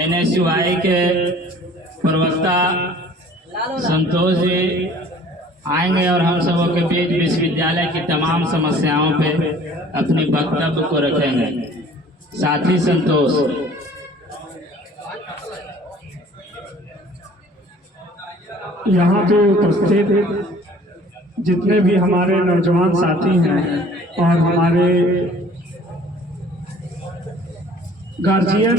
NSUI के प्रवक्ता संतोष जी आएंगे और हम सबों के बीच विश्वविद्यालय की तमाम समस्याओं पे अपनी वक्तव्य को रखेंगे। साथी संतोष। यहाँ पे उपस्थित जितने भी हमारे नौजवान साथी हैं और हमारे गार्जियन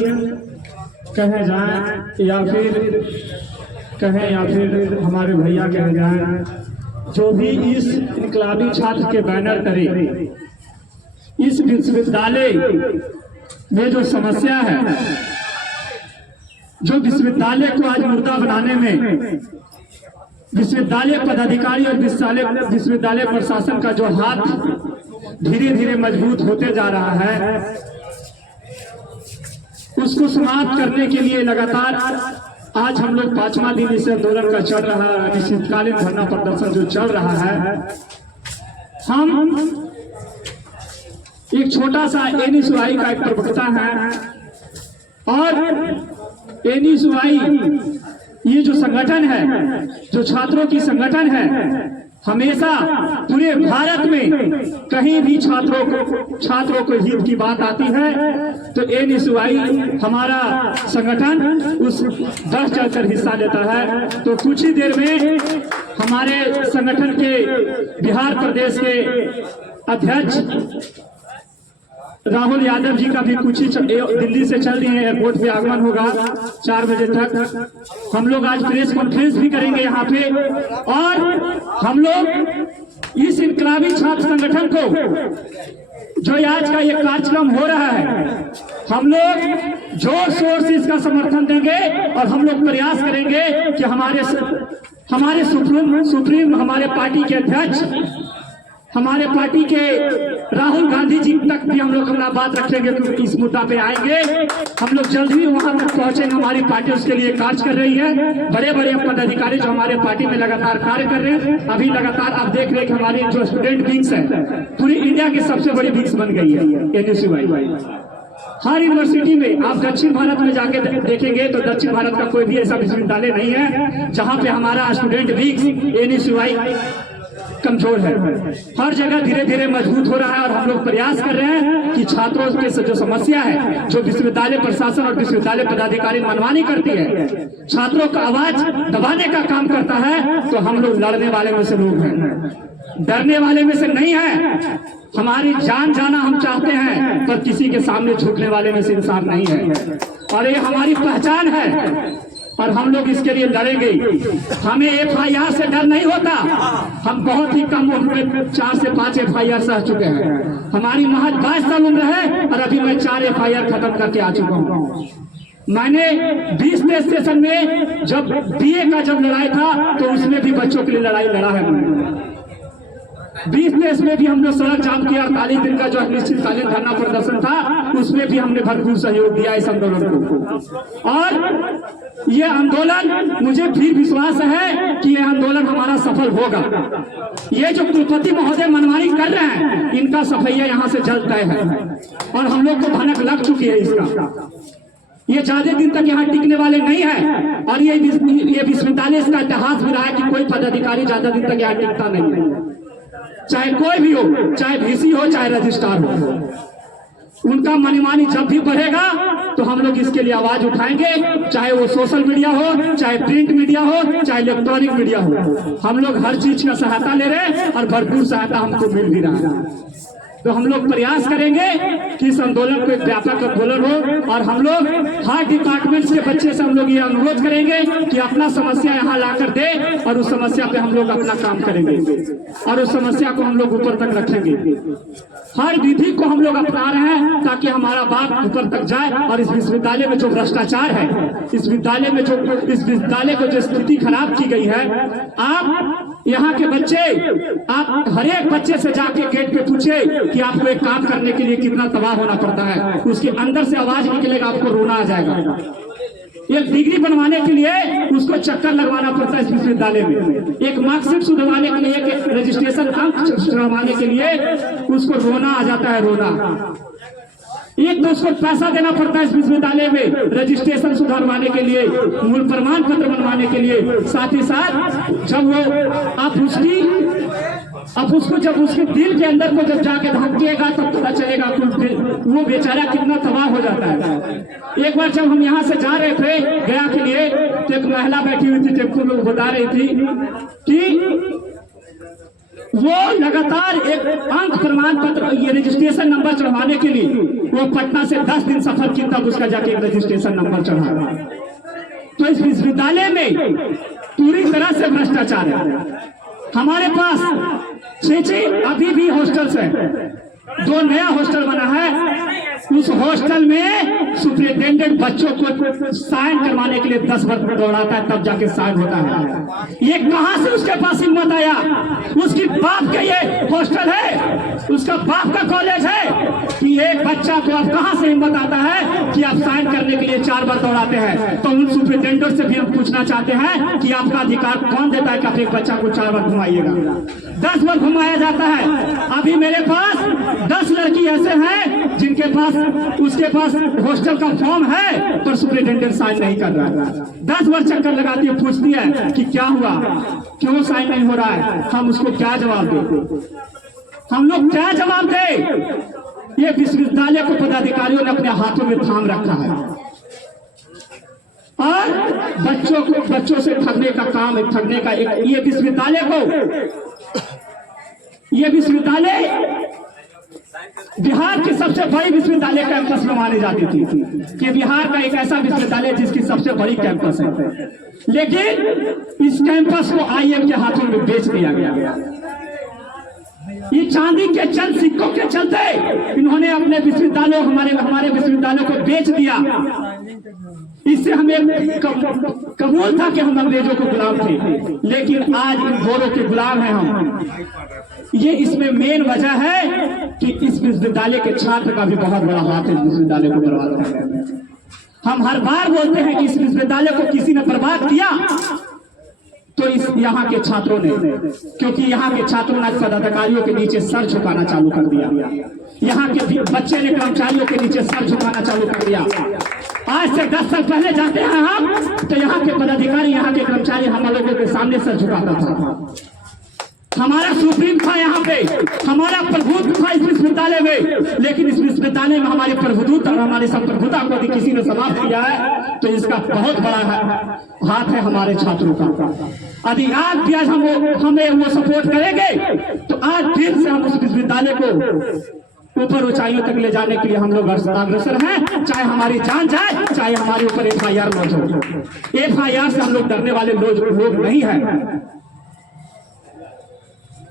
कहे जाएं या फिर हमारे भैया कहे जाएं, जो भी इस इनकलाबी छात्र के बैनर करे, इस विश्वविद्यालय में जो समस्या है, जो विश्वविद्यालय को आज मुर्दा बनाने में विश्वविद्यालय पदाधिकारी और विश्वविद्यालय प्रशासन का जो हाथ धीरे धीरे मजबूत होते जा रहा है, उसको समाप्त करने के लिए लगातार आज हम लोग 5वां दिन इस आंदोलन का चल रहा है, अनिश्चितकालीन धरना प्रदर्शन जो चल रहा है। हम एक छोटा सा NSUI का एक प्रवक्ता है और NSUI ये जो संगठन है, जो छात्रों की संगठन है, हमेशा पूरे भारत में कहीं भी छात्रों को हित की बात आती है तो NSUI हमारा संगठन उस 10 चढ़कर हिस्सा लेता है। तो कुछ ही देर में हमारे संगठन के बिहार प्रदेश के अध्यक्ष राहुल यादव जी का भी कुछ ही दिल्ली से चल रही है, एयरपोर्ट पे आगमन होगा 4 बजे तक। हम लोग आज प्रेस कॉन्फ्रेंस भी करेंगे यहाँ पे और हम लोग इस इनकलाबी छात्र संगठन को जो आज का ये कार्यक्रम हो रहा है, हम लोग जोर शोर से इसका समर्थन देंगे और हम लोग प्रयास करेंगे कि हमारे सुप्रीम हमारे पार्टी के अध्यक्ष, हमारे पार्टी के राहुल गांधी जी तक भी हम लोग अपना बात रखेंगे, क्योंकि इस मुद्दा पे आएंगे। हम लोग जल्द ही वहां तक पहुंचेंगे। हमारी पार्टी उसके लिए कार्य कर रही है। बड़े बड़े पदाधिकारी जो हमारे पार्टी में लगातार कार्य कर रहे हैं, अभी लगातार आप देख रहे हैं कि हमारी जो स्टूडेंट विंग्स है पूरी इंडिया की सबसे बड़ी विंग्स बन गई है NSUI। हर यूनिवर्सिटी में आप दक्षिण भारत में जाके देखेंगे तो दक्षिण भारत का कोई भी ऐसा विश्वविद्यालय नहीं है जहां पे हमारा स्टूडेंट विंग्स NSUI कमजोर है। हर जगह धीरे धीरे मजबूत हो रहा है और हम लोग प्रयास कर रहे हैं कि छात्रों के जो समस्या है, जो विश्वविद्यालय प्रशासन और विश्वविद्यालय पदाधिकारी मनमानी करती है, छात्रों का आवाज दबाने का काम करता है, तो हम लोग लड़ने वाले में से लोग हैं, डरने वाले में से नहीं है। हमारी जान जाना हम चाहते हैं पर किसी के सामने झुकने वाले में से इंसान नहीं है और ये हमारी पहचान है और हम लोग इसके लिए लड़ेंगे। हमें FIR से डर नहीं होता। हम बहुत ही कम उम्र में 4 से 5 FIR सह चुके हैं। हमारी महज 22 साल उम्र है और अभी मैं 4 FIR खत्म करके आ चुका हूँ। मैंने 20 स्टेशन में जब BA का जब लड़ाई था तो उसमें भी बच्चों के लिए लड़ाई लड़ा है। 20 देश में भी हमने सड़क जाम किया। 48 दिन का जो अनिश्चितकालीन धरना प्रदर्शन था उसमें भी हमने भरपूर सहयोग दिया इस आंदोलन को। और ये आंदोलन, मुझे भी विश्वास है कि ये आंदोलन हमारा सफल होगा। ये जो कुलपति महोदय मनमानी कर रहे हैं, इनका सफैया यहाँ से जल्द तय है और हम लोग को भनक लग चुकी है इसका। ये ज्यादा दिन तक यहाँ टिकने वाले नहीं है और ये विश्वविद्यालय इसका इतिहास भी रहा है कि कोई पदाधिकारी ज्यादा दिन तक यहाँ टिकता नहीं है, चाहे कोई भी हो, चाहे VC हो, चाहे रजिस्ट्रार हो। उनका मनमानी जब भी बढ़ेगा तो हम लोग इसके लिए आवाज उठाएंगे, चाहे वो सोशल मीडिया हो, चाहे प्रिंट मीडिया हो, चाहे इलेक्ट्रॉनिक मीडिया हो। हम लोग हर चीज का सहायता ले रहे हैं और भरपूर सहायता हमको मिल भी रहा है। तो हम लोग प्रयास करेंगे कि इस आंदोलन को एक व्यापक आंदोलन हो और हम लोग हर डिपार्टमेंट के बच्चे से हम लोग ये अनुरोध करेंगे कि अपना समस्या यहाँ लाकर दे और उस समस्या पे हम लोग अपना काम करेंगे और उस समस्या को हम लोग ऊपर तक रखेंगे। हर विधि को हम लोग अपना रहे हैं ताकि हमारा बात ऊपर तक जाए और इस विश्वविद्यालय में जो भ्रष्टाचार है, इस विश्वविद्यालय को जो स्थिति खराब की गई है, आप यहाँ के बच्चे, आप हर एक बच्चे से जाके गेट पे पूछे कि आपको एक काम करने के लिए कितना तबाह होना पड़ता है। उसके अंदर से आवाज निकलेगा, आपको रोना आ जाएगा। एक डिग्री बनवाने के लिए उसको चक्कर लगवाना पड़ता है इस विश्वविद्यालय में। एक मार्कशीट सुधरवाने के लिए, एक रजिस्ट्रेशन अंक सुधरवाने के लिए उसको रोना आ जाता है, रोना। एक तो उसको पैसा देना पड़ता है इस विश्वविद्यालय में रजिस्ट्रेशन सुधारवाने के लिए, मूल प्रमाण पत्र बनवाने के लिए। साथ ही साथ जब वो आप उसको जब उसके दिल के अंदर को जब जाके धमकेगा तब पता चलेगा कि वो बेचारा कितना तबाह हो जाता है। एक बार जब हम यहाँ से जा रहे थे गया के लिए, तो एक महिला बैठी हुई थी टेम्पो में, बता रही थी कि वो लगातार एक अंक प्रमाण पत्र ये रजिस्ट्रेशन नंबर चढ़वाने के लिए वो पटना से 10 दिन सफर की, तब उसका जाके एक रजिस्ट्रेशन नंबर चढ़ा। तो इस विश्वविद्यालय में पूरी तरह से भ्रष्टाचार है। हमारे पास 6 अभी भी हॉस्टल्स है, 2 नया हॉस्टल बना है। उस हॉस्टल में सुपरिटेंडेंट बच्चों को साइन करवाने के लिए 10 वर्ष में दौड़ाता है, तब जाके साइन होता है। ये कहां से उसके पास हिम्मत आया? उसकी बाप का ये हॉस्टल है, उसका बाप का कॉलेज है कि एक बच्चा को अब कहां से हिम्मत आता है कि आप साइन करने के लिए 4 बार दौड़ाते हैं? तो उन सुपरिटेंडेंट से भी हम पूछना चाहते हैं कि आपका अधिकार कौन देता है कि आप एक बच्चा को 4 बार घुमाइएगा? 10 बार घुमाया जाता है। अभी मेरे पास 10 लड़की ऐसे हैं जिनके पास उसके पास हॉस्टल का फॉर्म है पर सुपरिटेंडेंट साइन नहीं कर रहा है। 10 बार चक्कर लगाती है, पूछती है कि क्या हुआ, क्यों साइन नहीं हो रहा है? हम उसको क्या जवाब दें? हम लोग क्या जवाब दें? ये विश्वविद्यालय को पदाधिकारियों ने अपने हाथों में थाम रखा है और बच्चों से ठगने का काम, ठगने का एक ये विश्वविद्यालय बिहार की सबसे बड़ी विश्वविद्यालय कैंपस में मानी जाती थी कि बिहार का एक ऐसा विश्वविद्यालय जिसकी सबसे बड़ी कैंपस है, लेकिन इस कैंपस को IIM के हाथों में बेच दिया गया। ये चांदी के चंद सिक्कों के चलते इन्होंने अपने विश्वविद्यालयों हमारे विश्वविद्यालयों को बेच दिया। इससे हमें कबूल था कि हम अंग्रेजों को गुलाम थे, लेकिन आज इन गोरों के गुलाम हैं हम। ये इसमें मेन वजह है कि इस विश्वविद्यालय के छात्र का भी बहुत बड़ा हाथ है इस विश्वविद्यालय को बर्बाद करने में। हम हर बार बोलते हैं कि इस विश्वविद्यालय को किसी ने बर्बाद किया तो इस यहाँ के छात्रों ने, क्योंकि यहाँ के छात्रों ने पदाधिकारियों के नीचे सर झुकाना चालू कर दिया। यहाँ के बच्चे ने कर्मचारियों के नीचे सर झुकाना चालू कर दिया। आज से 10 साल पहले जाते हैं हम तो यहाँ के पदाधिकारी, यहाँ के कर्मचारी हम लोगों के सामने सर झुकाता था। हमारा सुप्रीम था यहाँ पे, हमारा प्रभुत्व था इस विश्वविद्यालय में, लेकिन इस विश्वविद्यालय में हमारे प्रभुत्व और हमारी संप्रभुता को यदि किसी ने समाप्त किया है तो इसका बहुत बड़ा हाथ है हमारे छात्रों का। यदि आज भी आज हमें वो सपोर्ट करेंगे तो आज फिर से हम उस विश्वविद्यालय को ऊपर ऊंचाइयों तक ले जाने के लिए हम लोग अग्रसर हैं, चाहे हमारी जान जाए, चाहे हमारे ऊपर FIR लॉन्च हो। FIR से हम लोग डरने वाले लोग नहीं है।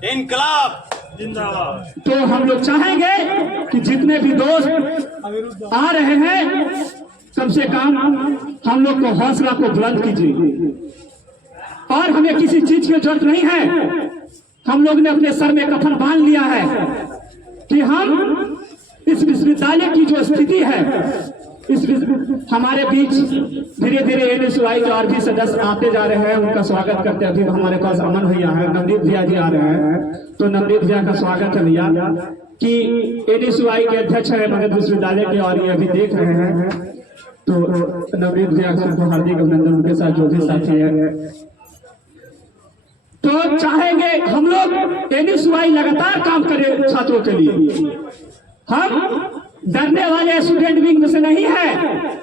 इनकलाब जिंदाबाद। तो हम लोग चाहेंगे कि जितने भी दोस्त आ रहे हैं कम से कम हम लोग को हौसला को बुलंद कीजिए और हमें किसी चीज की जरूरत नहीं है। हम लोग ने अपने सर में कफन बांध लिया है कि हम इस विश्वविद्यालय की जो स्थिति है, हमारे बीच धीरे धीरे NSUI के और भी सदस्य आते जा रहे हैं, उनका स्वागत करते हैं। अभी हमारे पास अमन भैया है, नवनीत भैया जी आ रहे हैं, तो नवनीत भैया का स्वागत है भैया कि NSUI के अध्यक्ष है मगध विश्वविद्यालय के और ये अभी देख रहे हैं। तो नवनीत भैया को हार्दिक अभिनंदन, उनके साथ जो भी साथी है। तो चाहेंगे हम लोग NSUI लगातार काम करे छात्रों के लिए। हम डरने वाले स्टूडेंट विंग में से नहीं है,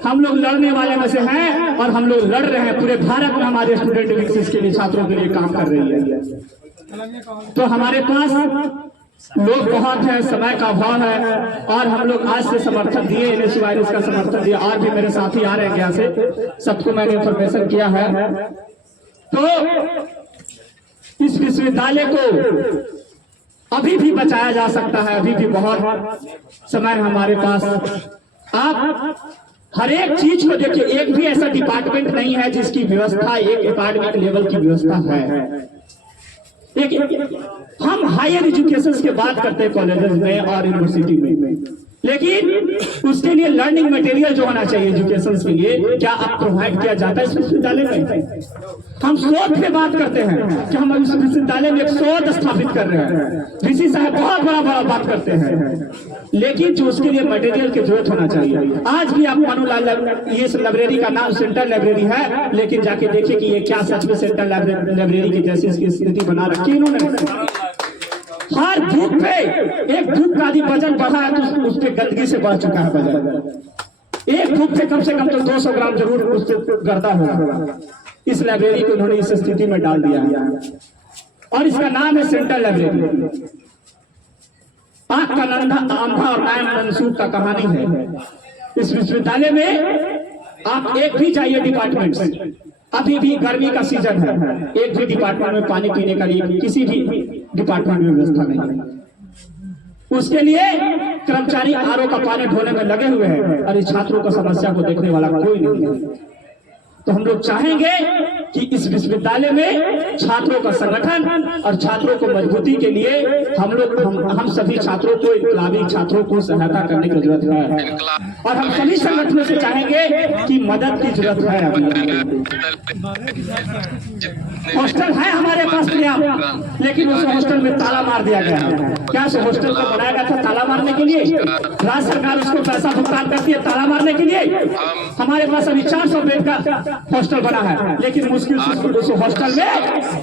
हम लोग लड़ने वाले में से हैं और हम लोग लड़ रहे हैं। पूरे भारत में हमारे स्टूडेंट विंग इसके लिए छात्रों के लिए काम कर रही है। तो हमारे पास लोग बहुत है, समय का अभाव है और हम लोग आज से समर्थन दिए, NSUI ने इसका समर्थन दिया। और भी मेरे साथी आ रहे हैं यहाँ से, सबको मैंने इंफॉर्मेशन किया है। तो इस विश्वविद्यालय को अभी भी बचाया जा सकता है, अभी भी बहुत समय हमारे पास। आप हर एक चीज को देखिए, एक भी ऐसा डिपार्टमेंट नहीं है जिसकी व्यवस्था एक एकेडमिक लेवल की व्यवस्था है। हम हायर एजुकेशन की बात करते हैं कॉलेजेस में और यूनिवर्सिटी में, लेकिन उसके लिए लर्निंग मटेरियल जो होना चाहिए एजुकेशन के लिए, क्या आप प्रोवाइड किया जाता है इस विश्वविद्यालय में? हम शोध पे बात करते हैं कि हम इस विश्वविद्यालय में एक शोध स्थापित कर रहे हैं, ऋषि साहब बहुत बड़ा बात करते हैं, लेकिन जो उसके लिए मटेरियल की जरूरत होना चाहिए। आज भी आप मानूलाल, ये लाइब्रेरी का नाम सेंट्रल लाइब्रेरी है, लेकिन जाके देखिए कि ये क्या सच में सेंट्रल लाइब्रेरी की जैसी इसकी स्थिति बना रखी है इन्होंने। हर बुक पे एक बुक का यदि वजन बढ़ा है तो उस पे गंदगी से बढ़ चुका है वजन। एक बुक पे कम से कम तो 200 ग्राम जरूर उस पे गर्दा होगा। इस लाइब्रेरी को उन्होंने इस स्थिति में डाल दिया है और इसका नाम है सेंट्रल लाइब्रेरी। आंख का अंधा और नाम मंसूब का कहानी है। इस विश्वविद्यालय में आप एक भी जाइए डिपार्टमेंट, अभी भी गर्मी का सीजन है, एक भी डिपार्टमेंट में पानी पीने का लिए किसी भी डिपार्टमेंट में व्यवस्था नहीं है। उसके लिए कर्मचारी आरओ का पानी ढोने में लगे हुए हैं और इस छात्रों का समस्या को देखने वाला कोई नहीं है। तो हम लोग चाहेंगे कि इस विश्वविद्यालय में छात्रों का संगठन और छात्रों को मजबूती के लिए हम सभी छात्रों को, इनकलाबी छात्रों को सहायता करने की जरूरत है और हम सभी संगठनों से चाहेंगे कि मदद की जरूरत है। हॉस्टल है हमारे पास पर्याप्त, लेकिन उस हॉस्टल में ताला मार दिया गया है। क्या उस हॉस्टल को बनाया गया था ताला मारने के लिए? राज्य सरकार उसको पैसा भुगतान करती है ताला मारने के लिए? हमारे पास अभी 400 बेड का हॉस्टल बना है, लेकिन मुश्किल से उस हॉस्टल में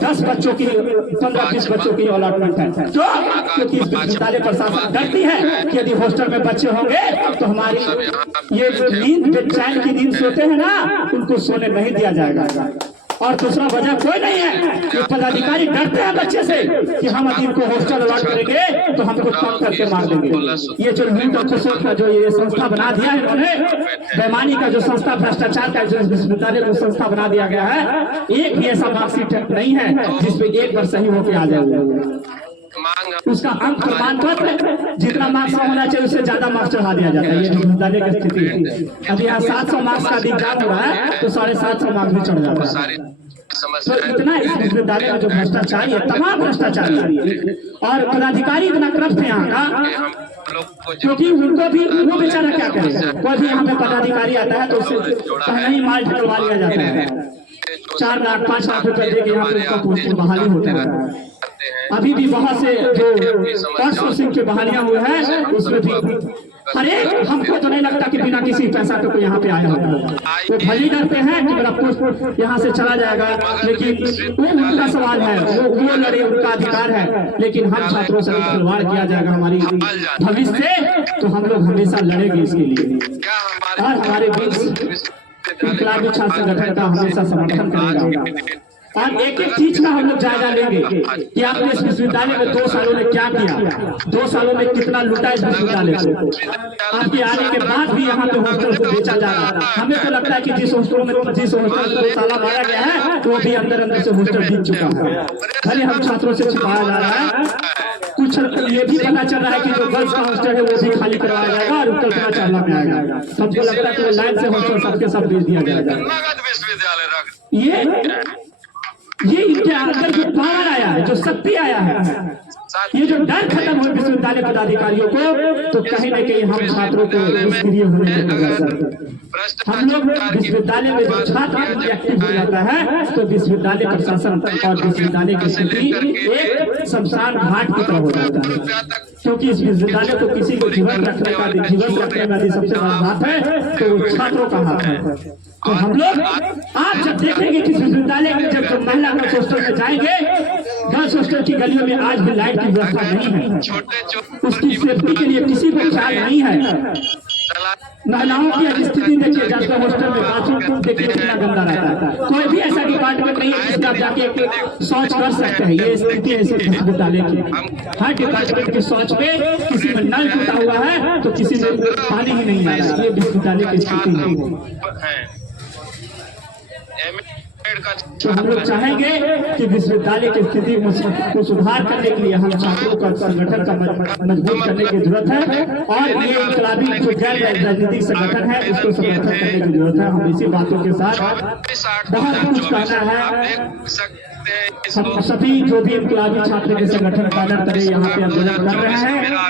10 बच्चों की 15-20 बच्चों की अलॉटमेंट है। क्योंकि इस विश्वविद्यालय प्रशासन डरती है कि यदि हॉस्टल में बच्चे होंगे तो हमारी ये जो नींद, चैन की नींद सोते हैं ना, उनको सोने नहीं दिया जाएगा। और दूसरा वजह कोई नहीं है कि पदाधिकारी डरते हैं बच्चे से कि हम यदि इनको हॉस्टल अलॉट करेंगे तो हमको कम करके मार देंगे। ये जो लूट और खसोट का जो ये संस्था बना दिया है इन्होंने, बेईमानी का जो संस्था, भ्रष्टाचार का जो विश्वविद्यालय को संस्था बना दिया गया है, एक भी ऐसा मार्कशीट नहीं है जिसपे एक बार सही होकर आ जाए। उसका अंक प्रमाण पत्र जितना मार्क्स होना चाहिए उससे ज्यादा मार्क्स चढ़ा दिया जाता है। ये विश्वविद्यालय की स्थिति है। अभी यहाँ 700 मार्क्स का एग्जाम हो रहा है तो 750 मार्क्स भी चढ़ जाता है। तो इतना इस विश्वविद्यालय में जो भ्रष्टाचारी है, तमाम भ्रष्टाचारी है और पदाधिकारी इतना करप्ट है यहाँ का, क्योंकि उनको भी वो बेचारा क्या करेगा। कोई भी यहाँ पे पदाधिकारी आता है तो उससे पहले ही माल ढलवा लिया जाता है, 4 लाख 5 लाख रुपए देके यहाँ पे उसका पोस्टिंग बहाली होता है। अभी भी बहुत से जो आउटसोर्सिंग की बहालियां हुई है उसमें भी अरे हमको तो नहीं लगता कि बिना किसी पैसा के कोई यहाँ पे आया होगा। तो भले डरते हैं कि मेरा पोस्ट यहाँ से चला जाएगा, लेकिन वो उनका सवाल है, वो लड़े, उनका अधिकार है। लेकिन हम छात्रों से खिलवाड़ किया जाएगा हमारी भविष्य से, तो हम लोग हमेशा लड़ेंगे इसके लिए और हमारे बीच इनकलाबी छात्र संगठन का हमेशा समर्थन करेगा। और एक एक चीज का हम लोग जायजा लेंगे कि आपने इस विश्वविद्यालय में 2 सालों में क्या किया, 2 सालों में कितना लूटा इस विश्वविद्यालय को। आपके आने के बाद भी यहाँ पे हॉस्टल को बेचा जा रहा है। हमें तो लगता है कि जिस हॉस्टल में 25 हॉस्टल को ताला मारा गया है वो भी अंदर से हॉस्टल बिक चुका है। भले हम छात्रों से छिपाया जा रहा है, कुछ ये भी पता चल रहा है कि जो गर्ल्स का हॉस्टल है वो भी खाली करवाया जाएगा और कल्पना चावला में आएगा। सबको लगता है कि लाइन से हॉस्टल सबके सब भेज दिया जाएगा। ये इनके अंदर जो पावर आया है, जो शक्ति आया है, ये जो डर खत्म हो विश्वविद्यालय पदाधिकारियों को, तो कहीं न कहीं हम छात्रों को निष्क्रिय होने के हम लोग विश्वविद्यालय में जो छात्र एक्टिव हो जाता है तो विश्वविद्यालय प्रशासन और विश्वविद्यालय की स्थिति एक शमशान घाट की तरह हो जाता है। क्योंकि इस विश्वविद्यालय को किसी को जीवन रखने में सबसे बड़ा हाथ है तो वो छात्रों का हाथ है। तो हम लोग आप जब देखेंगे कि विश्वविद्यालय में जब महिला गर्ल्स हॉस्टल में जाएंगे, गर्ल्स हॉस्टल की गलियों में आज भी लाइट की व्यवस्था नहीं है, उसकी सेफ्टी के लिए किसी को ख्याल नहीं है। महिलाओं की स्थिति देखिए, जाकर हॉस्टल में बाथरूम देखिए कितना गंदा रहता है। कोई भी ऐसा डिपार्टमेंट नहीं है जिसमें आप जाके शौच कर सकते हैं। ये स्थिति है इस विश्वविद्यालय की। हर डिपार्टमेंट के शौच पे किसी में नल टूटा हुआ है तो किसी में पानी ही नहीं आ रहा है। ये विश्वविद्यालय की स्थिति है। तो हम लोग चाहेंगे कि विश्वविद्यालय की स्थिति को सुधार करने के लिए हम छात्रों का संगठन का मजबूत करने की जरूरत है और ये इनकलाबी जो गैर राजनीतिक संगठन है उसको समर्थन करने की जरूरत है। हम इसी बातों के साथ बहुत कुछ कहना है। हम सभी जो भी इनकलाबी छात्र के संगठन बैनर करे यहाँ पे आंदोलन कर रहे हैं।